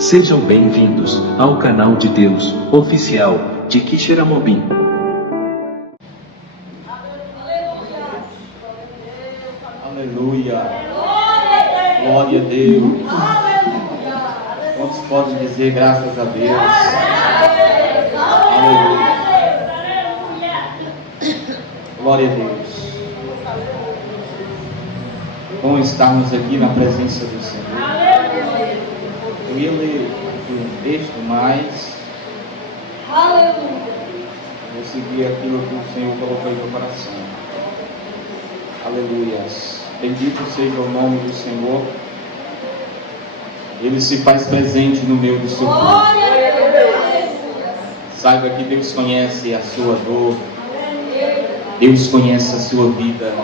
Sejam bem-vindos ao canal de Deus oficial de Quixeramobim. Aleluia. Glória a Deus. Quantos podem dizer graças a Deus? Aleluia. Glória a Deus. Bom estarmos aqui na presença do Senhor. Eu ia ler um texto, mas vou seguir aquilo que o Senhor colocou em meu coração. Aleluias. Bendito seja o nome do Senhor. Ele se faz presente no meio do seu povo. Saiba que Deus conhece a sua dor. Deus conhece a sua vida.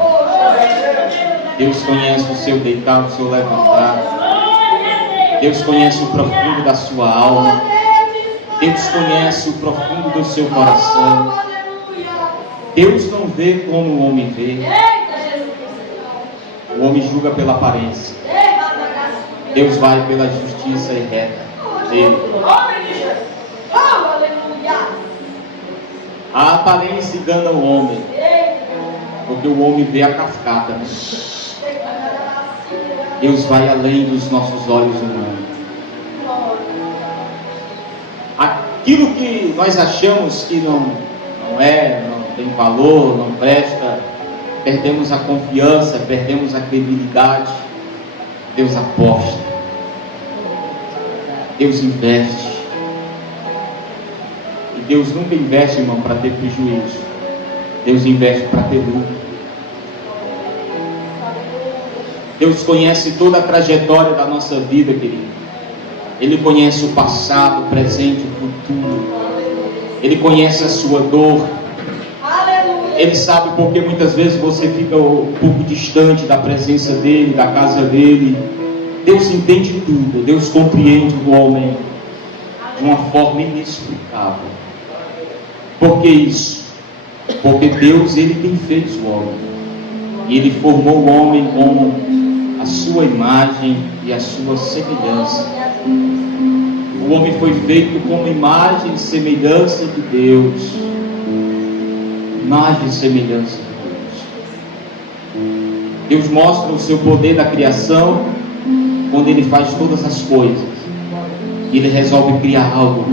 Deus conhece o seu deitar, o seu levantar. Deus conhece o profundo da sua alma. Deus conhece o profundo do seu coração. Deus não vê como o homem vê. O homem julga pela aparência. Deus vai pela justiça e reta dele. A aparência engana o homem, porque o homem vê a cascata, né? Deus vai além dos nossos olhos humanos. Aquilo que nós achamos que não tem valor, não presta, perdemos a confiança, perdemos a credibilidade. Deus aposta. Deus investe. E Deus nunca investe, irmão, para ter prejuízo. Deus investe para ter lucro. Deus conhece toda a trajetória da nossa vida, querido. Ele conhece o passado, o presente, o futuro. Ele conhece a sua dor. Ele sabe porque muitas vezes você fica um pouco distante da presença dele, da casa dele. Deus entende tudo. Deus compreende o homem de uma forma inexplicável. Por que isso? Porque Deus, ele quem fez o homem. E ele formou o homem como a sua imagem e a sua semelhança. O homem foi feito como imagem e semelhança de Deus. Imagem e semelhança de Deus. Deus mostra o seu poder da criação quando ele faz todas as coisas. E ele resolve criar algo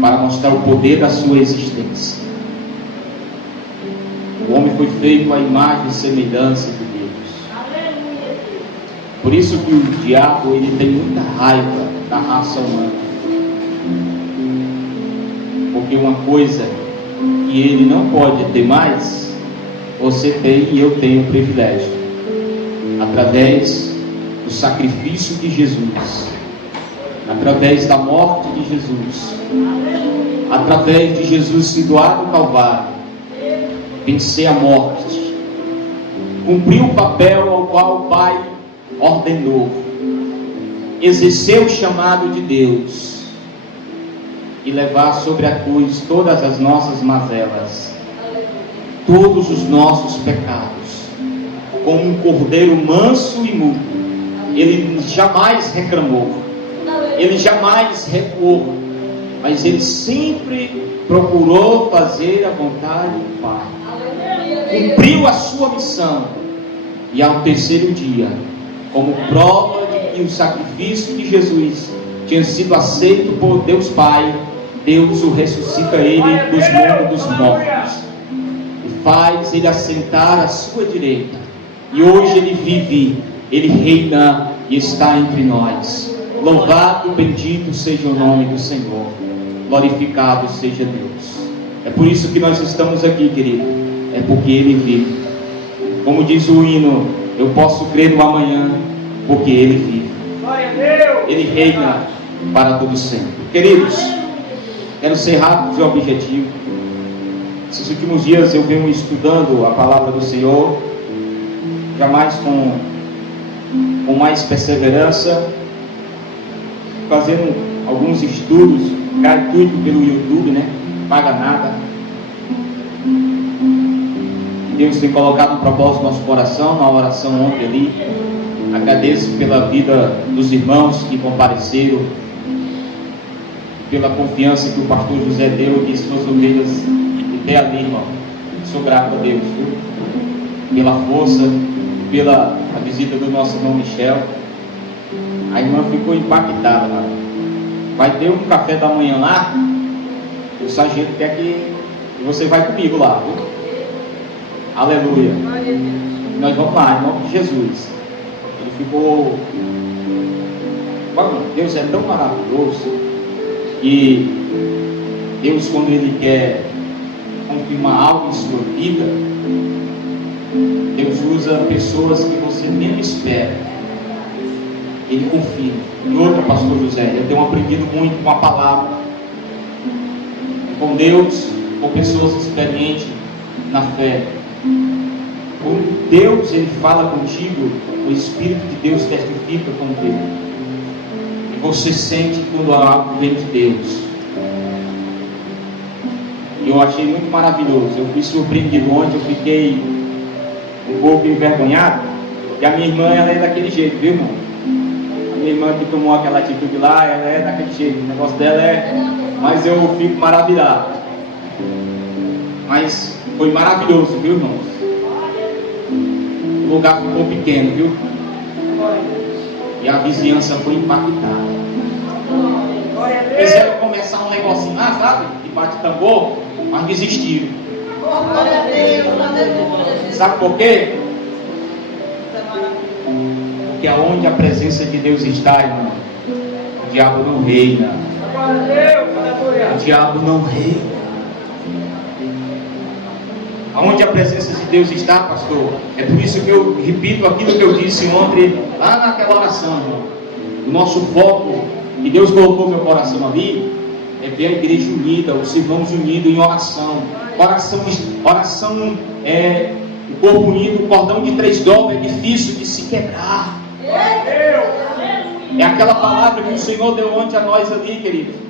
para mostrar o poder da sua existência. O homem foi feito à imagem e semelhança de Deus. Por isso que o diabo, ele tem muita raiva da raça humana. Porque uma coisa que ele não pode ter mais, você tem e eu tenho o privilégio. Através do sacrifício de Jesus, através da morte de Jesus, através de Jesus se doar no Calvário, vencer a morte, cumprir o papel ao qual o Pai ordenou, exercer o chamado de Deus e levar sobre a cruz todas as nossas mazelas, todos os nossos pecados, como um cordeiro manso e mudo. Ele jamais reclamou, ele jamais recuou, mas ele sempre procurou fazer a vontade do Pai. Cumpriu a sua missão e ao terceiro dia, como prova de que o sacrifício de Jesus tinha sido aceito por Deus Pai, Deus o ressuscita ele dos mundos dos mortos e faz ele assentar à sua direita. E hoje ele vive, ele reina e está entre nós. Louvado, bendito seja o nome do Senhor. Glorificado seja Deus. É por isso que nós estamos aqui, querido. É porque ele vive. Como diz o hino, eu posso crer no amanhã, porque ele vive. Ele reina para todo sempre. Queridos, quero ser rápido e objetivo. Esses últimos dias eu venho estudando a palavra do Senhor, jamais com mais perseverança, fazendo alguns estudos gratuitos pelo YouTube, né? Não paga nada. Deus tem colocado um propósito no nosso coração, na oração ontem ali. Agradeço pela vida dos irmãos que compareceram pela confiança que o pastor José deu e suas ovelhas de pé ali, irmão. Sou grato a Deus, viu? Pela força, pela a visita do nosso irmão Michel. A irmã ficou impactada lá. Vai ter um café da manhã lá. O sargento quer que você vai comigo lá, viu? Aleluia. Nós vamos lá, em nome de Jesus. Ele ficou... Deus é tão maravilhoso que Deus, quando Ele quer confirmar algo em sua vida, Deus usa pessoas que você nem espera. Ele confirma. E outra, pastor José, eu tenho aprendido muito com a palavra, com Deus, com pessoas experientes na fé. Quando Deus Ele fala contigo, o Espírito de Deus testifica com Deus. E você sente quando algo vem de Deus. E eu achei muito maravilhoso. Eu fui surpreendido ontem, eu fiquei um pouco envergonhado. E a minha irmã, ela é daquele jeito, viu, irmão? A minha irmã que tomou aquela atitude lá, ela é daquele jeito. O negócio dela é... Mas eu fico maravilhado. Mas foi maravilhoso, viu, irmãos? O lugar ficou pequeno, viu? E a vizinhança foi impactada. Quiseram começar um negocinho lá, sabe? De bate tambor, mas desistiram. Sabe por quê? Porque aonde a presença de Deus está, irmão, o diabo não reina. O diabo não reina. Aonde a presença de Deus está, pastor? É por isso que eu repito aquilo que eu disse ontem, lá naquela oração, irmão. O nosso foco, que Deus colocou no meu coração ali, é ver a igreja unida, os irmãos unidos em oração. Oração é o corpo unido, o cordão de 3 dobras é difícil de se quebrar. É aquela palavra que o Senhor deu ontem a nós ali, querido.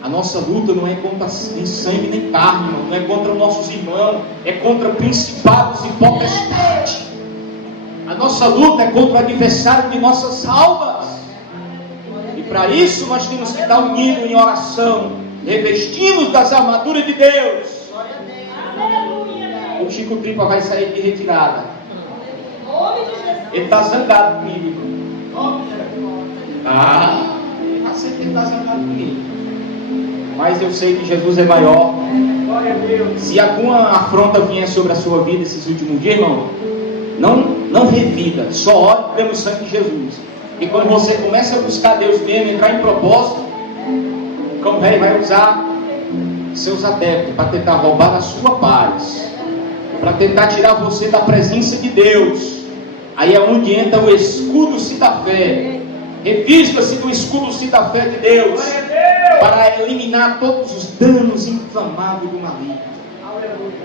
A nossa luta não é contra nem sangue nem carne, não é contra nossos irmãos, é contra principados e potestades. A nossa luta é contra o adversário de nossas almas. E para isso nós temos que estar unidos em oração, revestidos das armaduras de Deus. O Chico Tripa vai sair de retirada. Ele está zangado comigo. Eu sei que ele está zangado comigo. Mas eu sei que Jesus é maior. Se alguma afronta vier sobre a sua vida esses últimos dias, irmão, não revida, só ore pelo sangue de Jesus. E quando você começa a buscar Deus mesmo, entrar em propósito, o cão velho vai usar seus adeptos para tentar roubar a sua paz, para tentar tirar você da presença de Deus. Aí é onde entra o escudo-se da fé. Revista-se do escudo-se da fé de Deus, para eliminar todos os danos inflamados do maligno.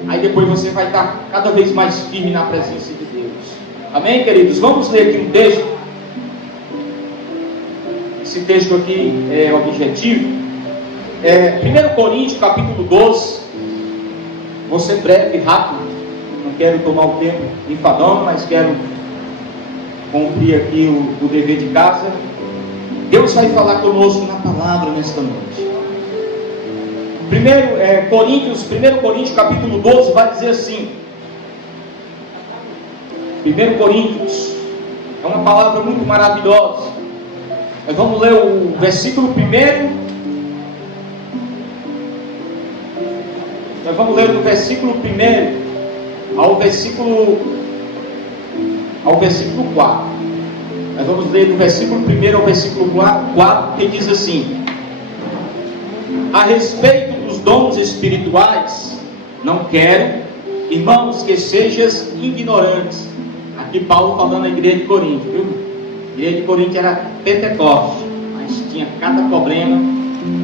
Aí depois você vai estar cada vez mais firme na presença de Deus. Amém, queridos? Vamos ler aqui um texto. Esse texto aqui é objetivo. 1 Coríntios, capítulo 12. Vou ser breve, rápido. Não quero tomar o tempo enfadando, mas quero cumprir aqui o dever de casa. Deus vai falar conosco na palavra nesta noite. 1 Coríntios capítulo 12 vai dizer assim. 1 Coríntios é uma palavra muito maravilhosa. Nós vamos ler o versículo 1. Nós vamos ler do versículo 1 ao versículo 4. Nós vamos ler do versículo 1 ao versículo 4, que diz assim: a respeito dos dons espirituais, não quero, irmãos, que sejas ignorantes. Aqui Paulo falando à igreja de Corinto, viu? A igreja de Corinto era Pentecoste, mas tinha cada problema,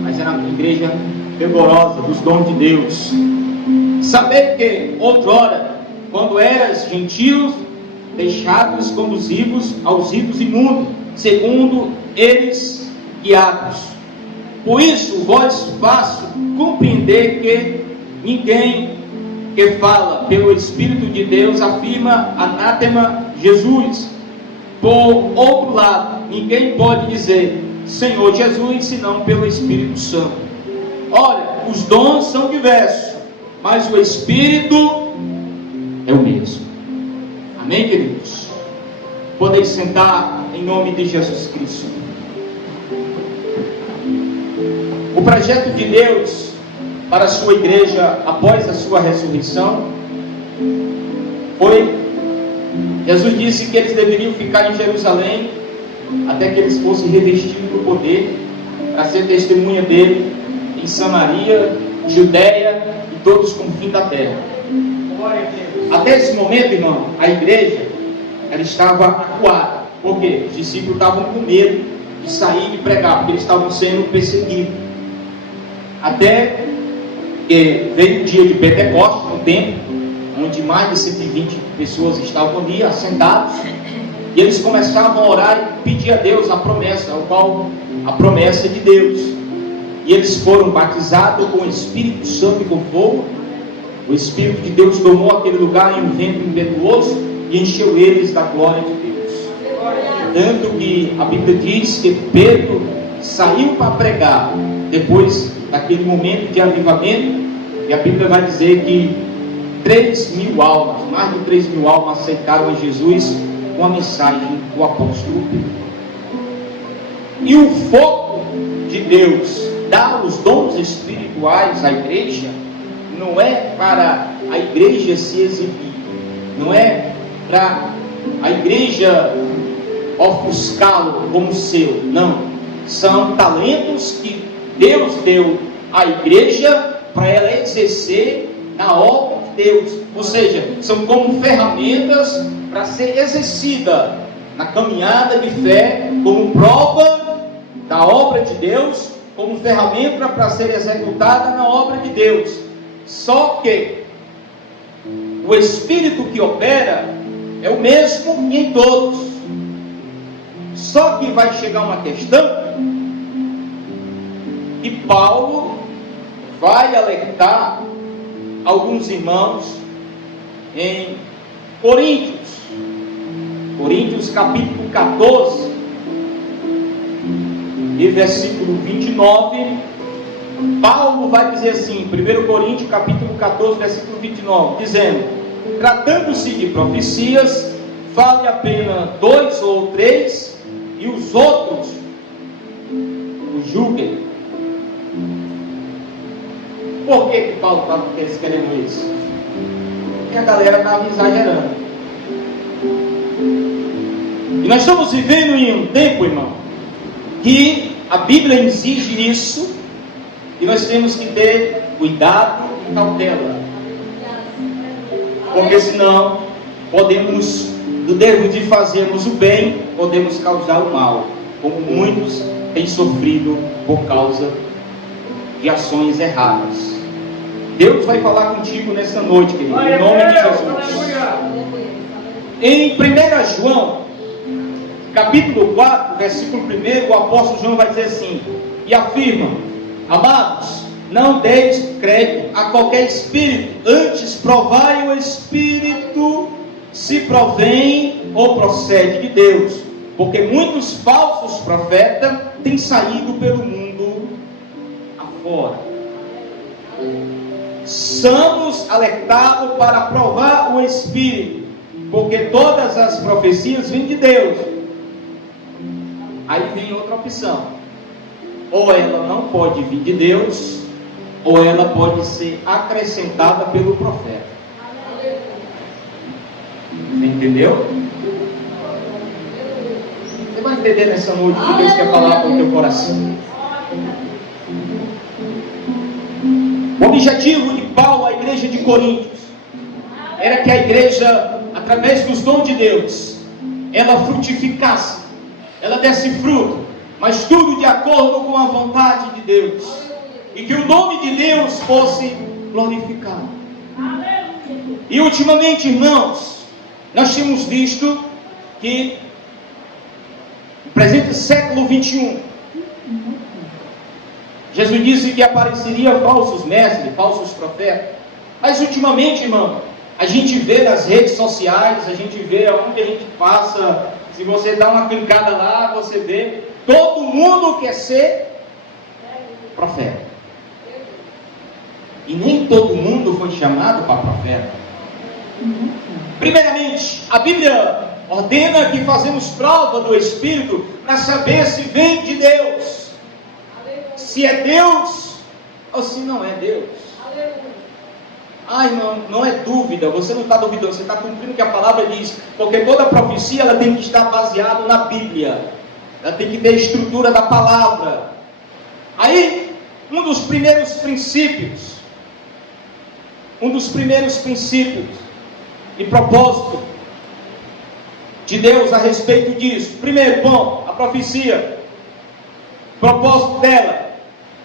mas era uma igreja fervorosa dos dons de Deus. Saber que outrora, quando eras gentios, deixados conduzivos aos ritos imundos, segundo eles guiados. Por isso vos faço compreender que ninguém que fala pelo Espírito de Deus afirma anátema Jesus. Por outro lado, ninguém pode dizer Senhor Jesus senão pelo Espírito Santo. Olha, os dons são diversos, mas o Espírito é o mesmo. Amém, queridos? Podem sentar em nome de Jesus Cristo. O projeto de Deus para a sua igreja após a sua ressurreição foi: Jesus disse que eles deveriam ficar em Jerusalém até que eles fossem revestidos do poder para ser testemunha dele em Samaria, Judeia e todos os confins da terra. Até esse momento, irmão, a igreja ela estava acuada. Por quê? Os discípulos estavam com medo de sair e pregar, porque eles estavam sendo perseguidos. Até que veio o dia de Pentecostes, no templo, onde mais de 120 pessoas estavam ali, assentados, e eles começavam a orar e pedir a Deus a promessa, ao qual a promessa de Deus. E eles foram batizados com o Espírito Santo e com fogo. O Espírito de Deus tomou aquele lugar em um vento impetuoso e encheu eles da glória de Deus. Tanto que a Bíblia diz que Pedro saiu para pregar depois daquele momento de avivamento, e a Bíblia vai dizer que 3.000 almas, mais de 3.000 almas aceitaram a Jesus com a mensagem do apóstolo Pedro. E o foco de Deus dar os dons espirituais à igreja não é para a igreja se exibir, não é para a igreja ofuscá-lo como seu, não. São talentos que Deus deu à igreja para ela exercer na obra de Deus, ou seja, são como ferramentas para ser exercida na caminhada de fé, como prova da obra de Deus, como ferramenta para ser executada na obra de Deus. Só que o Espírito que opera é o mesmo em todos. Só que vai chegar uma questão e Paulo vai alertar alguns irmãos em Coríntios capítulo 14 e versículo 29. Paulo vai dizer assim, 1 Coríntios capítulo 14 versículo 29, dizendo: tratando-se de profecias, vale a pena 2 ou 3, e os outros os julguem. Por que Paulo estava escrevendo isso? Porque a galera estava exagerando. E nós estamos vivendo em um tempo, irmão, que a Bíblia exige isso, e nós temos que ter cuidado e cautela, porque senão podemos, do dedo de fazermos o bem, podemos causar o mal, como muitos têm sofrido por causa de ações erradas. Deus vai falar contigo nessa noite, querido, em nome de Jesus. Em 1 João capítulo 4, versículo 1, o apóstolo João vai dizer assim, e afirma: amados, não deis crédito a qualquer espírito, antes provai o espírito se provém ou procede de Deus, porque muitos falsos profetas têm saído pelo mundo afora. Somos alertados para provar o espírito, porque todas as profecias vêm de Deus. Aí vem outra opção: ou ela não pode vir de Deus, ou ela pode ser acrescentada pelo profeta. Você entendeu? Você vai entender nessa noite o que Deus quer falar com o teu coração. O objetivo de Paulo à igreja de Coríntios era que a igreja, através dos dons de Deus, ela frutificasse, ela desse fruto, mas tudo de acordo com a vontade de Deus, e que o nome de Deus fosse glorificado. E ultimamente, irmãos, nós temos visto que no presente século 21, Jesus disse que apareceria falsos mestres, falsos profetas. Mas ultimamente, irmão, a gente vê nas redes sociais, a gente vê aonde a gente passa, se você dá uma clicada lá, você vê, todo mundo quer ser profeta. E nem todo mundo foi chamado para profeta. Primeiramente, a Bíblia ordena que fazemos prova do Espírito para saber se vem de Deus, se é Deus ou se não é Deus. Irmão, não é dúvida, você não está duvidando, você está cumprindo o que a palavra diz, porque toda profecia ela tem que estar baseada na Bíblia, ela tem que ter a estrutura da palavra. Aí, um dos primeiros princípios e propósito de Deus a respeito disso. Primeiro, a profecia, o propósito dela,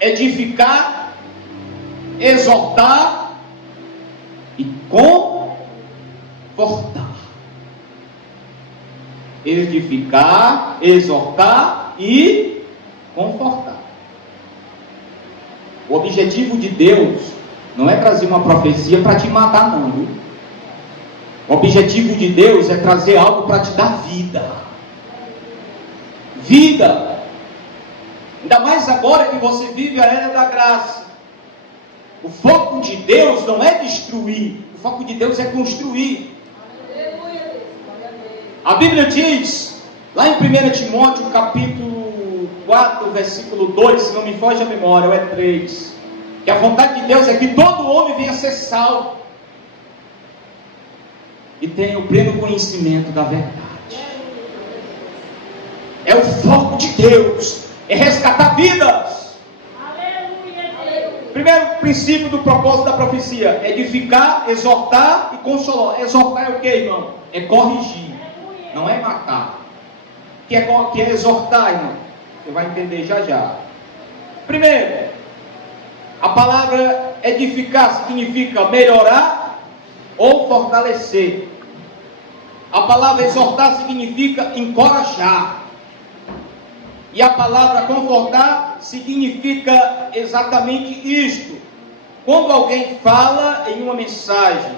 edificar, exortar e confortar. Edificar, exortar e confortar. O objetivo de Deus não é trazer uma profecia para te matar, não, viu? O objetivo de Deus é trazer algo para te dar vida. Vida. Ainda mais agora que você vive a era da graça. O foco de Deus não é destruir, o foco de Deus é construir. A Bíblia diz, lá em 1 Timóteo, capítulo 4, versículo 2, se não me foge a memória, ou é 3, que a vontade de Deus é que todo homem venha ser salvo e tenha o pleno conhecimento da verdade. É o foco de Deus, é resgatar vidas. Primeiro princípio do propósito da profecia: edificar, exortar e consolar. Exortar é o que, irmão? É corrigir, não é matar. O que é exortar, irmão? Você vai entender já já. Primeiro, a palavra edificar significa melhorar ou fortalecer. A palavra exortar significa encorajar. E a palavra confortar significa exatamente isto. Quando alguém fala em uma mensagem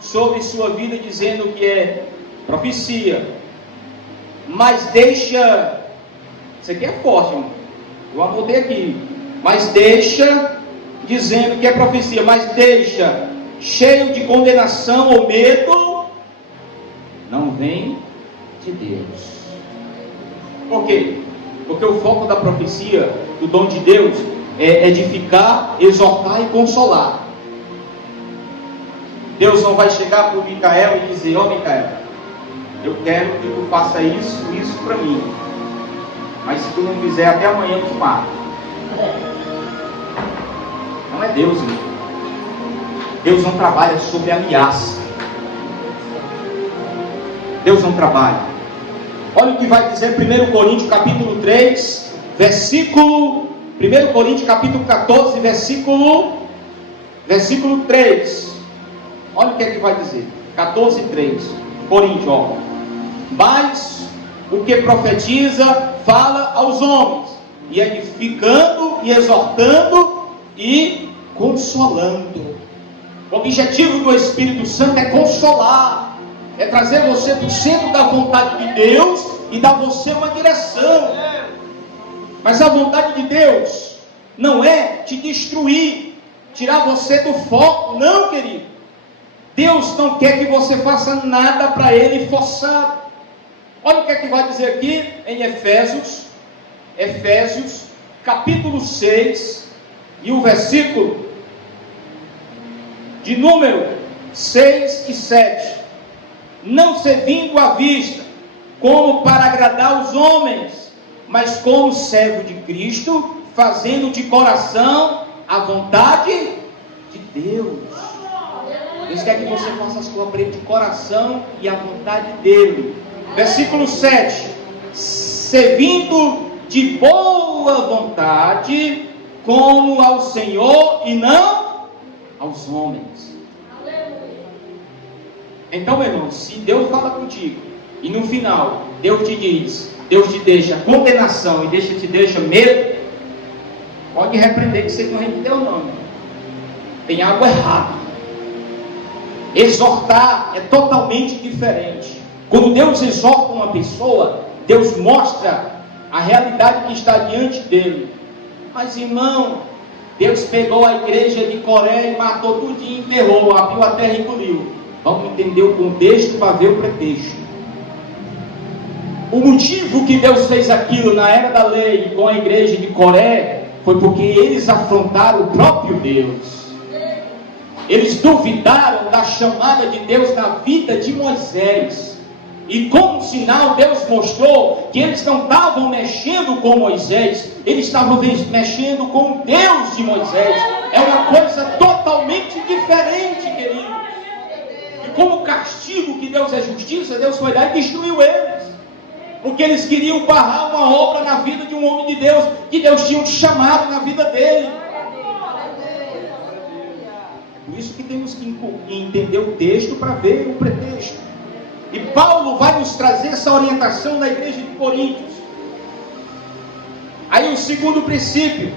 sobre sua vida dizendo que é profecia, mas deixa, isso aqui é forte, irmão. Eu anotei aqui, mas deixa dizendo que é profecia, mas deixa cheio de condenação ou medo, não vem de Deus. Por quê? Porque o foco da profecia, do dom de Deus, é edificar, exortar e consolar. Deus não vai chegar para o Micael e dizer: ó Micael, eu quero que tu faça isso para mim, mas se tu não fizer até amanhã eu te mato. Não é Deus, irmão. Deus não trabalha sobre ameaça. Deus não trabalha. Olha o que vai dizer 1 Coríntios capítulo 3, versículo 1 Coríntios capítulo 14, versículo 3. Olha o que é que vai dizer. 14, 3. Coríntios, ó. Mas o que profetiza, fala aos homens, e edificando, e exortando, e consolando. O objetivo do Espírito Santo é consolar, é trazer você para o centro da vontade de Deus e dar você uma direção. Mas a vontade de Deus não é te destruir, tirar você do foco, não, querido. Deus não quer que você faça nada para Ele forçado. Olha o que é que vai dizer aqui em Efésios capítulo 6 e o versículo de número 6 e 7. Não servindo à vista, como para agradar os homens, mas como servo de Cristo, fazendo de coração a vontade de Deus. Deus quer que você faça a sua prece de coração e a vontade dele. Versículo 7. Servindo de boa vontade, como ao Senhor e não aos homens. Então, meu irmão, se Deus fala contigo e no final Deus te diz, Deus te deixa condenação e te deixa medo, pode repreender que você não entendeu não, irmão. Tem algo errado. Exortar é totalmente diferente. Quando Deus exorta uma pessoa, Deus mostra a realidade que está diante dele. Mas, irmão, Deus pegou a igreja de Coré e matou tudo e enterrou, abriu a terra e engoliu. Vamos entender o contexto para ver o pretexto. O motivo que Deus fez aquilo na era da lei com a igreja de Coré foi porque eles afrontaram o próprio Deus. Eles duvidaram da chamada de Deus na vida de Moisés. E como sinal, Deus mostrou que eles não estavam mexendo com Moisés, eles estavam mexendo com o Deus de Moisés. É uma coisa totalmente diferente, queridos. E como castigo, que Deus é justiça, Deus foi lá e destruiu eles. Porque eles queriam barrar uma obra na vida de um homem de Deus, que Deus tinha um chamado na vida dele. Por isso que temos que entender o texto para ver o pretexto. E Paulo vai nos trazer essa orientação da igreja de Coríntios. Aí o segundo princípio: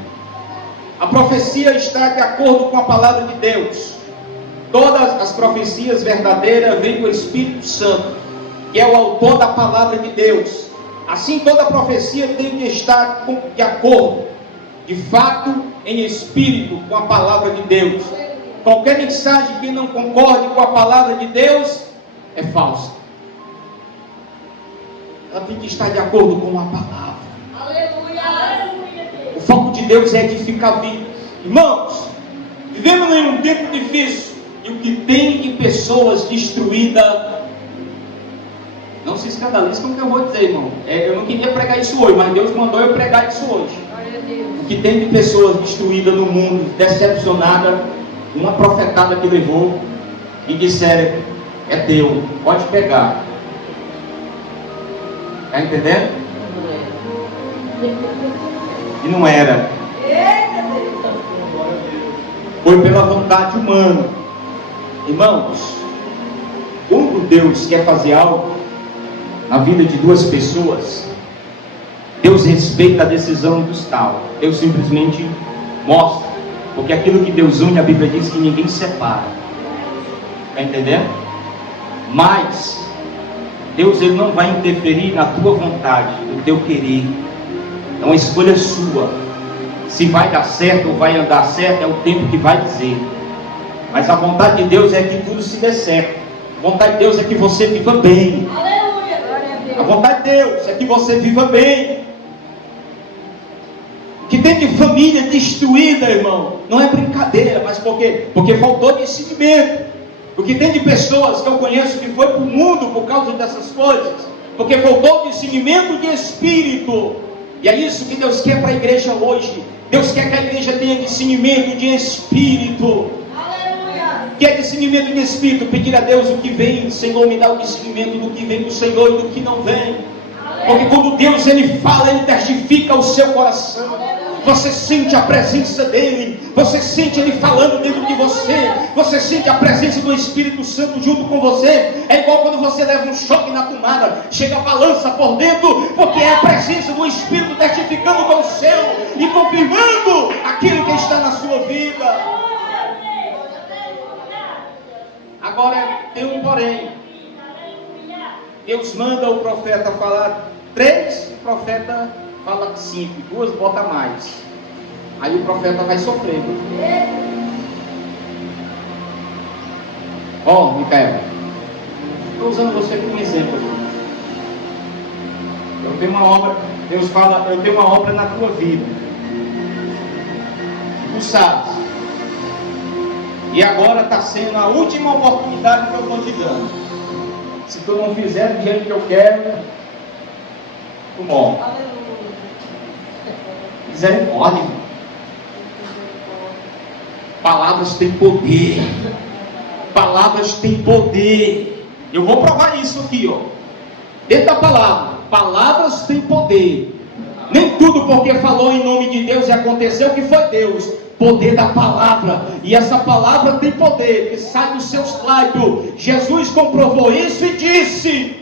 a profecia está de acordo com a palavra de Deus. Todas as profecias verdadeiras vêm do Espírito Santo, que é o autor da palavra de Deus. Assim, toda profecia tem que estar de acordo, de fato, em espírito, com a palavra de Deus. Qualquer mensagem que não concorde com a palavra de Deus é falsa. Ela tem que estar de acordo com a palavra. Aleluia. O foco de Deus é edificar vidas. Irmãos, vivemos em um tempo difícil, e o que tem de pessoas destruídas. Não se escandalize com o que eu vou dizer, irmão. Eu não queria pregar isso hoje, mas Deus mandou eu pregar isso hoje. O que tem de pessoas destruídas no mundo, decepcionadas, uma profetada que levou e disseram: é teu, pode pegar. Está entendendo? E não era. Foi pela vontade humana. Irmãos, quando Deus quer fazer algo na vida de duas pessoas, Deus respeita a decisão dos tal. Deus simplesmente mostra. Porque aquilo que Deus une, a Bíblia diz que ninguém separa. Está entendendo? Mas Deus, ele não vai interferir na tua vontade, no teu querer. É uma escolha sua. Se vai dar certo ou vai andar certo, é o tempo que vai dizer. Mas a vontade de Deus é que tudo se dê certo. A vontade de Deus é que você viva bem. A vontade de Deus é que você viva bem. O que tem de família destruída, irmão, não é brincadeira. Mas por quê? Porque faltou discernimento. O que tem de pessoas que eu conheço que foi para o mundo por causa dessas coisas, porque faltou discernimento de espírito. E é isso que Deus quer para a igreja hoje. Deus quer que a igreja tenha discernimento de espírito. Aleluia. Que é discernimento de espírito? Pedir a Deus o que vem. Senhor, me dá o discernimento do que vem do Senhor e do que não vem. Porque quando Deus ele fala, ele testifica o seu coração. Você sente a presença dele, você sente ele falando dentro de você, você sente a presença do Espírito Santo junto com você. É igual quando você leva um choque na tomada, chega a balança por dentro, porque é a presença do Espírito testificando com o seu e confirmando aquilo que está na sua vida. Agora tem um porém. Deus manda o profeta falar 3, o profeta fala 5, 2 bota mais. Aí o profeta vai sofrendo. Ó, Micael, estou usando você como exemplo. Eu tenho uma obra, Deus fala, eu tenho uma obra na tua vida. Tu sabes. E agora está sendo a última oportunidade que eu estou te dando. Se tu não fizer do jeito que eu quero, tu morre. Misericórdia. Palavras têm poder. Palavras têm poder. Eu vou provar isso aqui, ó. Dentro da palavra. Palavras têm poder. Nem tudo porque falou em nome de Deus e aconteceu que foi Deus. Poder da palavra. E essa palavra tem poder, que sai dos seus lábios. Jesus comprovou isso e disse.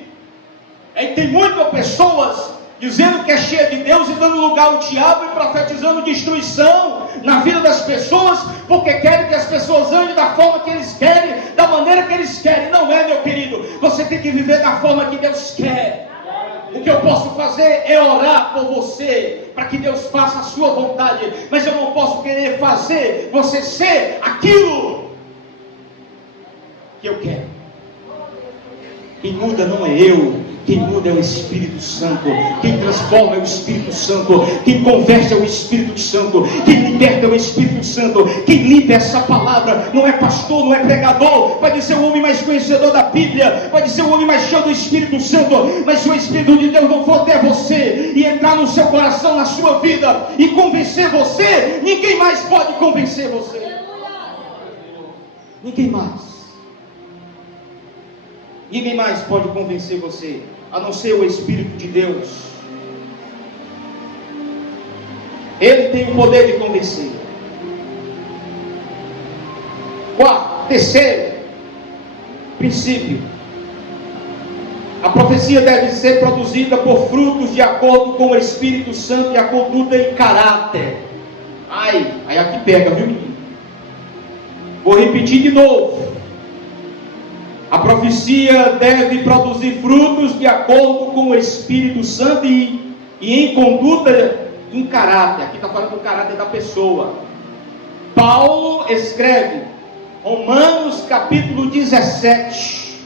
E tem muitas pessoas dizendo que é cheia de Deus e dando lugar ao diabo e profetizando destruição na vida das pessoas, porque querem que as pessoas andem da forma que eles querem, da maneira que eles querem. Não é, meu querido. Você tem que viver da forma que Deus quer. O que eu posso fazer é orar por você, para que Deus faça a sua vontade, mas eu não posso querer fazer você ser aquilo que eu quero. Quem muda não é eu, quem muda é o Espírito Santo, quem transforma é o Espírito Santo, quem converte é o Espírito Santo, quem liberta é o Espírito Santo, quem limpa essa palavra não é pastor, não é pregador, pode ser o homem mais conhecedor da Bíblia, pode ser o homem mais cheio do Espírito Santo, mas se o Espírito de Deus não for até você e entrar no seu coração, na sua vida e convencer você, ninguém mais pode convencer você. Ninguém mais. Ninguém mais pode convencer você, a não ser o Espírito de Deus. Ele tem o poder de convencer. Terceiro princípio: a profecia deve ser produzida por frutos de acordo com o Espírito Santo e a conduta e caráter. Aí aqui pega, viu, menino? Vou repetir de novo. A profecia deve produzir frutos de acordo com o Espírito Santo e em conduta, em caráter. Aqui está falando do caráter da pessoa. Paulo escreve, Romanos capítulo 17.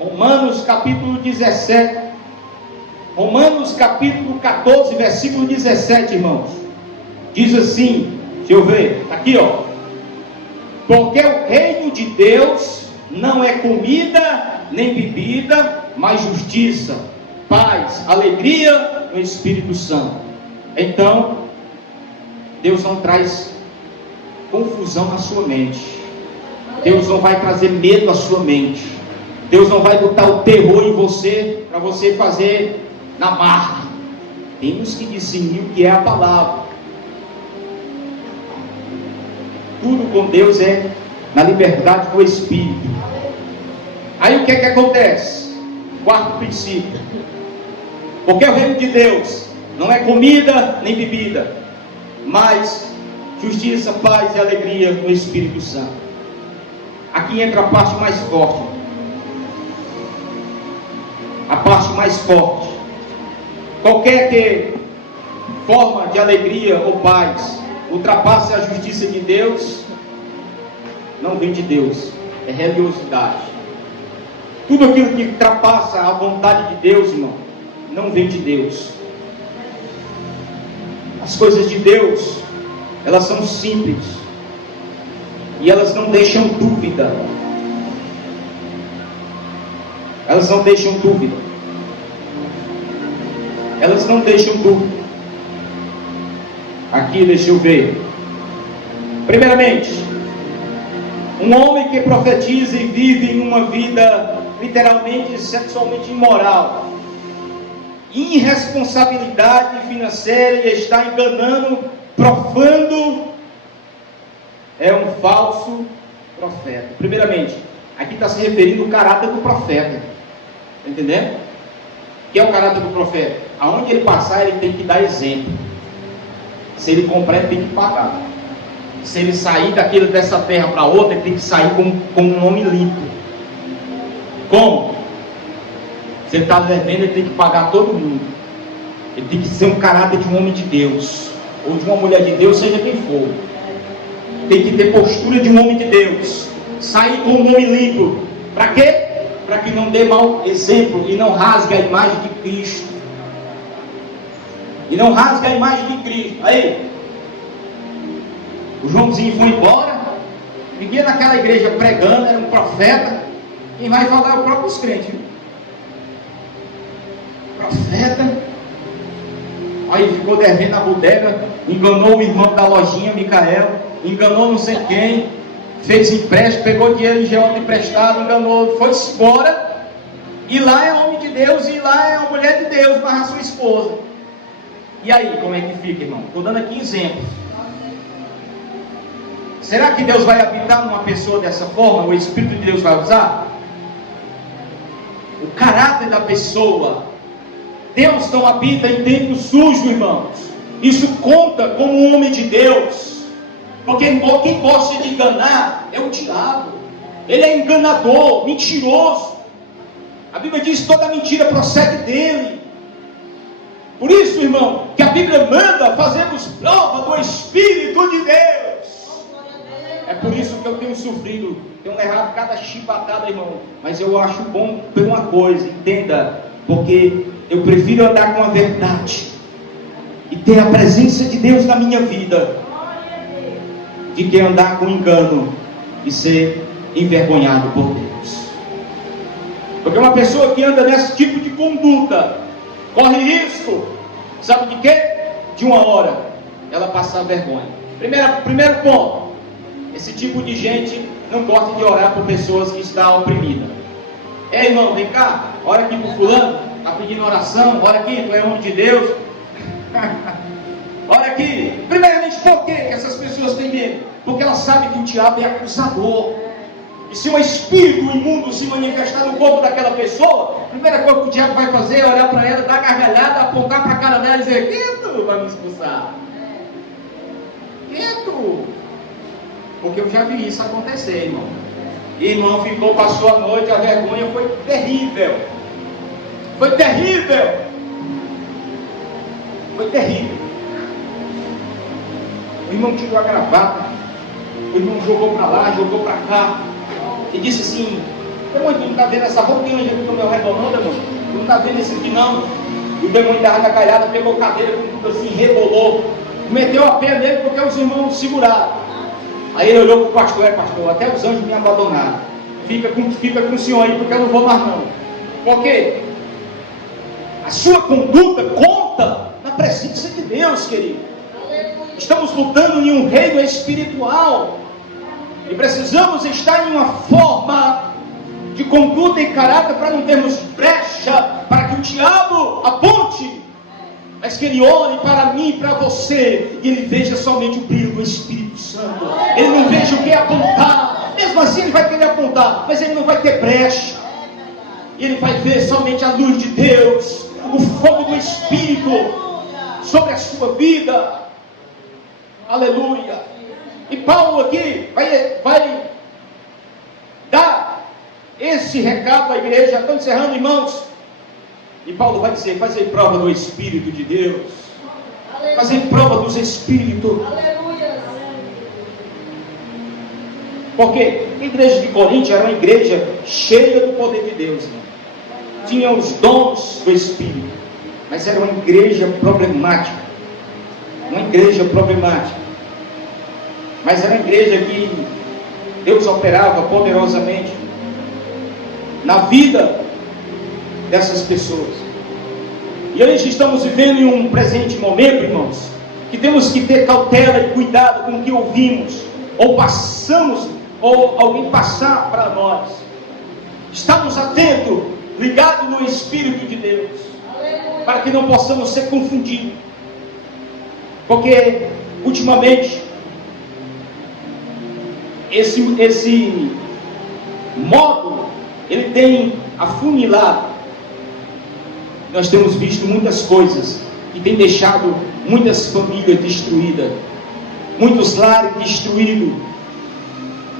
Romanos capítulo 17. Romanos capítulo 14, versículo 17, irmãos. Diz assim, deixa eu ver, aqui ó. Porque o reino de Deus não é comida nem bebida, mas justiça, paz, alegria no Espírito Santo. Então, Deus não traz confusão na sua mente. Deus não vai trazer medo à sua mente. Deus não vai botar o terror em você, para você fazer na marra. Temos que discernir o que é a palavra. Tudo com Deus é na liberdade do Espírito. Aí o que é que acontece? Quarto princípio: porque o reino de Deus não é comida nem bebida, mas justiça, paz e alegria no Espírito Santo. Aqui entra a parte mais forte. A parte mais forte. Qualquer forma de alegria ou paz ultrapasse a justiça de Deus, não vem de Deus, é religiosidade. Tudo aquilo que ultrapassa a vontade de Deus, irmão, não vem de Deus. As coisas de Deus, elas são simples e elas não deixam dúvida. Elas não deixam dúvida. Elas não deixam dúvida. Aqui, deixa eu ver. Primeiramente, um homem que profetiza e vive em uma vida literalmente sexualmente imoral, irresponsabilidade financeira e está enganando, profando, é um falso profeta. Primeiramente, aqui está se referindo ao caráter do profeta. Está entendendo? O que é o caráter do profeta? Aonde ele passar, ele tem que dar exemplo. Se ele comprar, ele tem que pagar. Se ele sair dessa terra para outra, ele tem que sair com um nome limpo. Como? Se ele está devendo, ele tem que pagar todo mundo. Ele tem que ser um caráter de um homem de Deus, ou de uma mulher de Deus, seja quem for. Tem que ter postura de um homem de Deus. Sair com um nome limpo. Para quê? Para que não dê mau exemplo e não rasgue a imagem de Cristo. E não rasgue a imagem de Cristo. Aí, o Joãozinho foi embora, vivia naquela igreja pregando, era um profeta. Quem vai falar é o próprio crente. Profeta. Aí ficou devendo a bodega, enganou o irmão da lojinha, Micael, enganou não sei quem, fez empréstimo, pegou dinheiro em Geota emprestado, enganou, foi embora. E lá é homem de Deus, e lá é uma mulher de Deus, mas a sua esposa. E aí, como é que fica, irmão? Estou dando aqui exemplos. Será que Deus vai habitar numa pessoa dessa forma? O Espírito de Deus vai usar? O caráter da pessoa. Deus não habita em templo sujo, irmãos. Isso conta como um homem de Deus. Porque quem gosta de enganar é o diabo. Ele é enganador, mentiroso. A Bíblia diz que toda mentira procede dele. Por isso, irmão, que a Bíblia manda fazermos prova do Espírito de Deus. É por isso que eu tenho sofrido, tenho levado cada chibatada, irmão. Mas eu acho bom por uma coisa, entenda, porque eu prefiro andar com a verdade e ter a presença de Deus na minha vida, de que andar com engano e ser envergonhado por Deus. Porque uma pessoa que anda nesse tipo de conduta corre risco, sabe de quê? De uma hora ela passar vergonha. Primeiro ponto, esse tipo de gente não gosta de orar por pessoas que estão oprimidas. Ei, irmão, vem cá, ora aqui por fulano, está pedindo oração, ora aqui, tu é homem de Deus. Olha aqui, primeiramente, por que essas pessoas têm medo? Porque elas sabem que o diabo é acusador. E se um espírito imundo se manifestar no corpo daquela pessoa, a primeira coisa que o diabo vai fazer é olhar para ela, dar gargalhada, apontar para a cara dela e dizer: quem tu vai me expulsar? Quem tu? Porque eu já vi isso acontecer, irmão. E irmão passou a noite, a vergonha foi terrível. Foi terrível. Foi terrível. O irmão tirou a gravata, o irmão jogou para lá, jogou para cá, e disse assim: demônio, tu não está vendo essa roupa que eu estou ao meu redor, não, demônio? Tu não está vendo esse aqui, não? E o demônio estava gargalhado, pegou cadeira, tudo assim, rebolou, meteu a pé nele porque os irmãos seguraram. Aí ele olhou para o pastor: pastor, até os anjos me abandonaram. Fica com o senhor aí, porque eu não vou mais não. Por quê? A sua conduta conta na presença de Deus, querido. Estamos lutando em um reino espiritual e precisamos estar em uma forma de conduta e caráter para não termos brecha para que o diabo aponte, mas que ele olhe para mim e para você e ele veja somente o brilho do Espírito Santo. Ele não veja o que é apontar. Mesmo assim ele vai querer apontar, mas ele não vai ter brecha. Ele vai ver somente a luz de Deus, o fogo do Espírito sobre a sua vida. Aleluia. E Paulo aqui vai dar esse recado à igreja. Estou encerrando, irmãos. E Paulo vai dizer: fazei prova do Espírito de Deus. Fazei prova dos Espíritos. Aleluia. Porque a igreja de Corinto era uma igreja cheia do poder de Deus, irmão. Tinha os dons do Espírito, mas era uma igreja problemática. Uma igreja problemática. Mas era uma igreja que Deus operava poderosamente na vida dessas pessoas. E hoje estamos vivendo em um presente momento, irmãos, que temos que ter cautela e cuidado com o que ouvimos, ou passamos, ou alguém passar para nós. Estamos atentos, ligados no Espírito de Deus, para que não possamos ser confundidos. Porque ultimamente esse modo ele tem afunilado. Nós temos visto muitas coisas que tem deixado muitas famílias destruídas, muitos lares destruídos,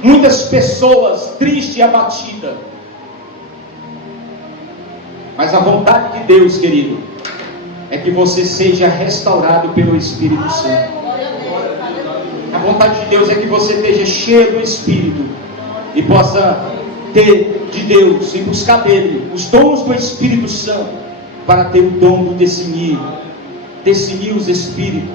muitas pessoas tristes e abatidas. Mas a vontade de Deus, querido, é que você seja restaurado pelo Espírito Santo. A vontade de Deus é que você esteja cheio do Espírito e possa ter de Deus e buscar dele os dons do Espírito Santo para ter o dom do discernir os Espíritos.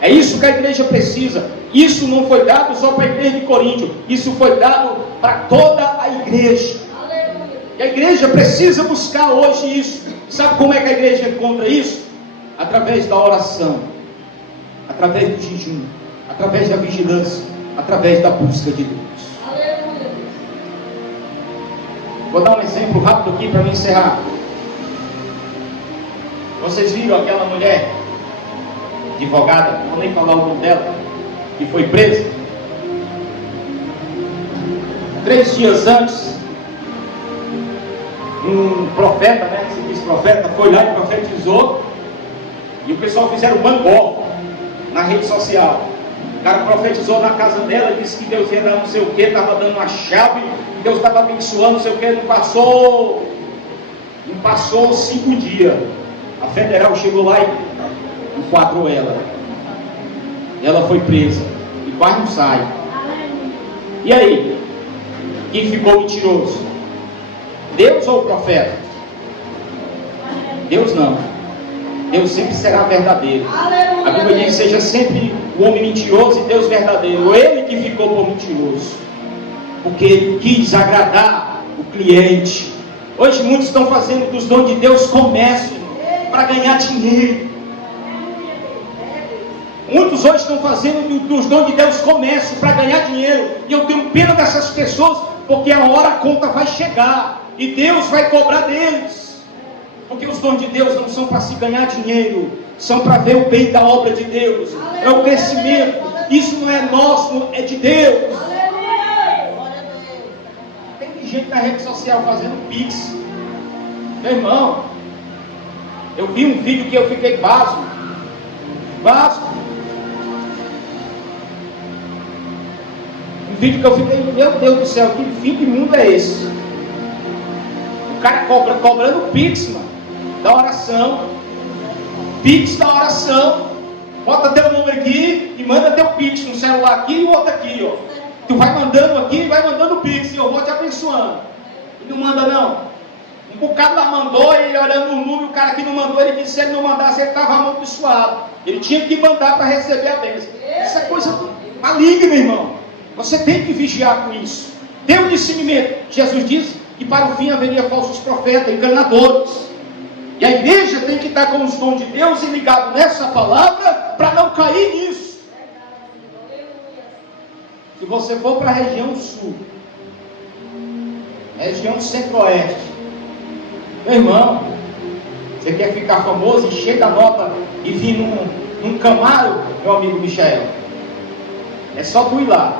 É isso que a igreja precisa. Isso não foi dado só para a igreja de Corinto, isso foi dado para toda a igreja. E a igreja precisa buscar hoje isso. Sabe como é que a igreja encontra isso? Através da oração, através do jejum, através da vigilância, através da busca de Deus. Vou dar um exemplo rápido aqui para me encerrar. Vocês viram aquela mulher advogada, não vou nem falar o nome dela, que foi presa? 3 dias antes, um profeta, né, se diz profeta, foi lá e profetizou, e o pessoal fizeram bangó na rede social. O cara profetizou na casa dela, disse que Deus ia dar não sei o que, estava dando uma chave, Deus estava abençoando, não sei o que, não passou Não passou 5 dias. A federal chegou lá e enquadrou ela. Ela foi presa. E quase não sai. E aí? Quem ficou mentiroso? Deus ou o profeta? Deus não. Deus sempre será verdadeiro. A Bíblia diz: seja sempre o homem mentiroso e Deus verdadeiro. Ele que ficou por mentiroso, porque ele quis agradar o cliente. Hoje muitos estão fazendo dos dons de Deus comércio para ganhar dinheiro. Muitos hoje estão fazendo dos dons de Deus comércio para ganhar dinheiro. E eu tenho pena dessas pessoas, porque a hora a conta vai chegar e Deus vai cobrar deles. Porque os dons de Deus não são para se ganhar dinheiro, são para ver o bem da obra de Deus. É o crescimento. Isso não é nosso, é de Deus. Tem gente na rede social fazendo pix. Meu irmão, eu vi um vídeo que eu fiquei basco. Um vídeo que eu fiquei, meu Deus do céu, que fim de mundo é esse? O cara cobrando pix, mano, da oração. Pix da oração. Bota teu número aqui e manda teu pix no celular aqui e o outro aqui, ó. Tu vai mandando aqui e vai mandando pix e eu vou te abençoando. E não manda não. Um bocado lá mandou e ele olhando o número, o cara que não mandou, ele disse que se ele não mandasse, ele estava amaldiçoado. Ele tinha que mandar para receber a bênção. Isso é coisa maligna, irmão. Você tem que vigiar com isso. Tem um discernimento. Jesus disse que para o fim haveria falsos profetas, enganadores. E a igreja tem que estar com os dons de Deus e ligado nessa palavra para não cair nisso. Se você for para a região sul, região centro-oeste, meu irmão, você quer ficar famoso e chega a nota e vir num Camaro, meu amigo Michael, é só tu ir lá.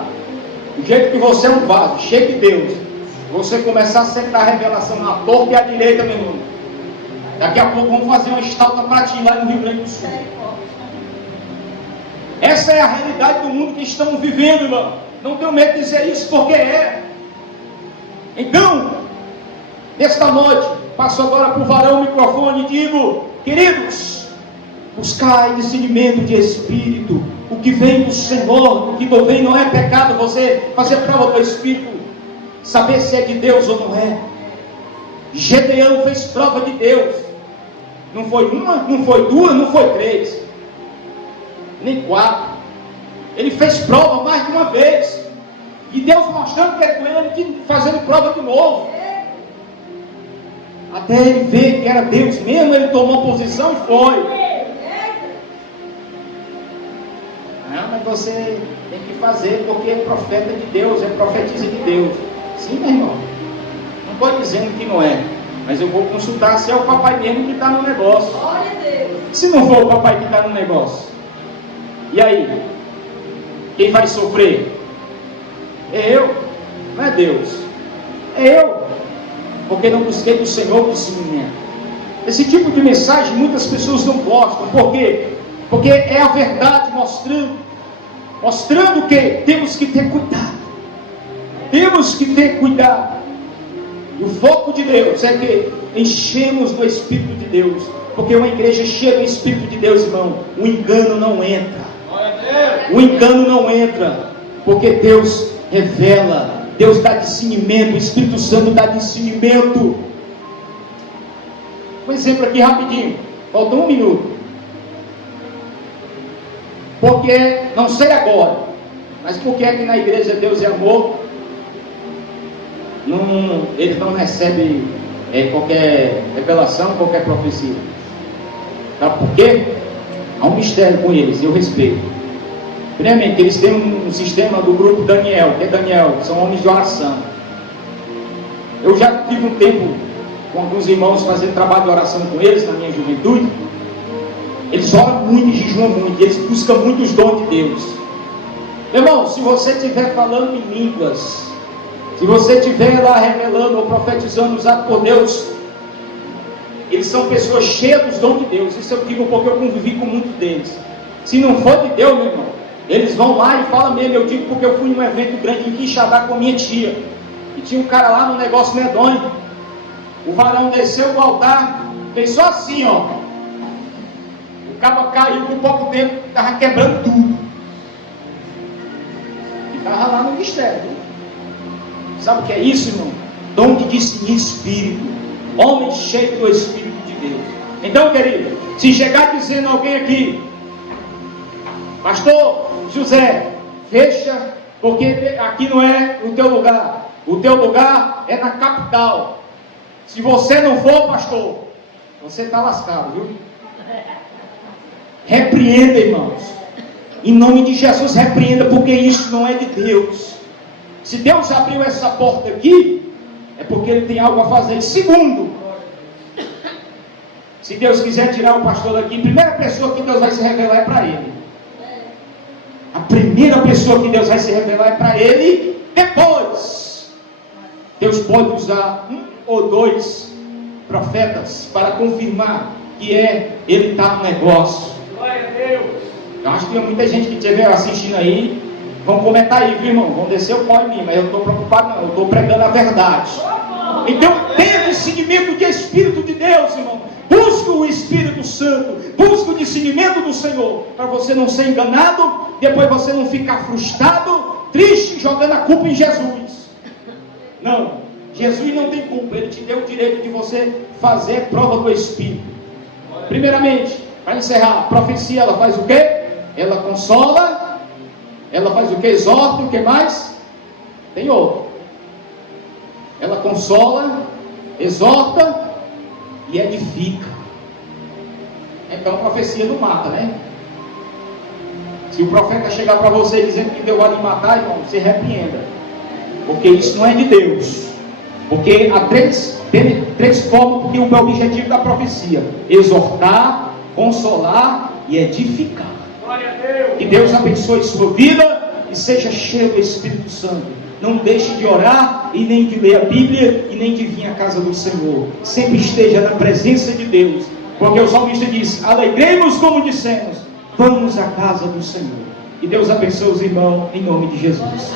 Do jeito que você é um vaso, cheio de Deus, você começar a sentar a revelação na torta e à direita, meu irmão. Daqui a pouco vamos fazer uma estalta para ti lá no Rio Grande do Sul. Essa é a realidade do mundo que estamos vivendo, irmão. Não tenho medo de dizer isso, porque é. Então, nesta noite, passo agora para o varão o microfone e digo: queridos, buscai discernimento de espírito. O que vem do Senhor, o que vem não é pecado você fazer prova do espírito, saber se é de Deus ou não é. Gedeão fez prova de Deus. Não foi uma, não foi duas, não foi 3, nem 4. Ele fez prova mais de uma vez. E Deus mostrando que era com ele, fazendo prova de novo. Até ele ver que era Deus mesmo, ele tomou posição e foi. Não, mas você tem que fazer porque é profeta de Deus, é profetisa de Deus. Sim, meu irmão. Não estou dizendo que não é, mas eu vou consultar se é o papai mesmo que está no negócio. Se não for o papai que está no negócio, e aí? Quem vai sofrer? É eu, não é Deus. É eu, porque não busquei do Senhor discernimento. Esse tipo de mensagem muitas pessoas não gostam. Por quê? Porque é a verdade mostrando que temos que ter cuidado. Temos que ter cuidado. E o foco de Deus é que enchemos do Espírito de Deus. Porque uma igreja cheia do Espírito de Deus, irmão, o engano não entra. O engano não entra. Porque Deus revela, Deus dá discernimento, o Espírito Santo dá discernimento. Um exemplo aqui rapidinho, falta 1 minuto. Porque, não sei agora, mas porque é que na igreja Deus é amor, ele não recebe qualquer revelação, qualquer profecia. Sabe por quê? Há um mistério com eles, eu respeito. Primeiramente, eles têm um sistema do grupo Daniel, que é Daniel, são homens de oração. Eu já tive um tempo com alguns irmãos fazendo trabalho de oração com eles na minha juventude. Eles oram muito e jejuam muito, eles buscam muito os dons de Deus. Meu irmão, se você estiver falando em línguas, se você estiver lá revelando ou profetizando usado por Deus, eles são pessoas cheias dos dons de Deus. Isso eu digo porque eu convivi com muitos deles. Se não for de Deus, meu irmão, eles vão lá e falam mesmo. Eu digo porque eu fui num evento grande em Quixadá com a minha tia. E tinha um cara lá no negócio medonho. O varão desceu do altar, fez só assim, ó. O cabo caiu com pouco tempo, estava quebrando tudo. E estava lá no mistério. Sabe o que é isso, irmão? Dom de discernir espírito. Homem cheio do Espírito de Deus. Então, querido, se chegar dizendo alguém aqui, pastor José, fecha, porque aqui não é o teu lugar. O teu lugar é na capital. Se você não for, pastor, você está lascado, viu? Repreenda, irmãos. Em nome de Jesus, repreenda, porque isso não é de Deus. Se Deus abriu essa porta aqui, é porque Ele tem algo a fazer. Segundo, se Deus quiser tirar o pastor daqui, a primeira pessoa que Deus vai se revelar é para ele. A primeira pessoa que Deus vai se revelar é para ele. Depois, Deus pode usar um ou dois profetas para confirmar que ele está no negócio. Glória a Deus. Eu acho que tem muita gente que estiver assistindo aí, vão comentar aí, viu, irmão? Vão descer o pó em mim, mas eu não estou preocupado não, eu estou pregando a verdade. Então, tenha discernimento de Espírito de Deus, irmão. Busque o Espírito Santo, busque o discernimento do Senhor, para você não ser enganado, depois você não ficar frustrado, triste, jogando a culpa em Jesus. Não, Jesus não tem culpa, Ele te deu o direito de você fazer prova do Espírito. Primeiramente, para encerrar, a profecia, ela faz o quê? Ela consola, ela faz o quê? Exorta, o que mais? Tem outro. Ela consola, exorta e edifica. Então a profecia não mata, né? Se o profeta chegar para você dizendo que Deus vai lhe matar, irmão, você repreenda, porque isso não é de Deus. Porque há três formas, porque o objetivo da profecia: exortar, consolar e edificar. Glória a Deus. Que Deus abençoe sua vida e seja cheio do Espírito Santo. Não deixe de orar e nem de ler a Bíblia e nem de vir à casa do Senhor. Sempre esteja na presença de Deus, porque o salmista diz: alegremos como dissemos, vamos à casa do Senhor. E Deus abençoe os irmãos em nome de Jesus.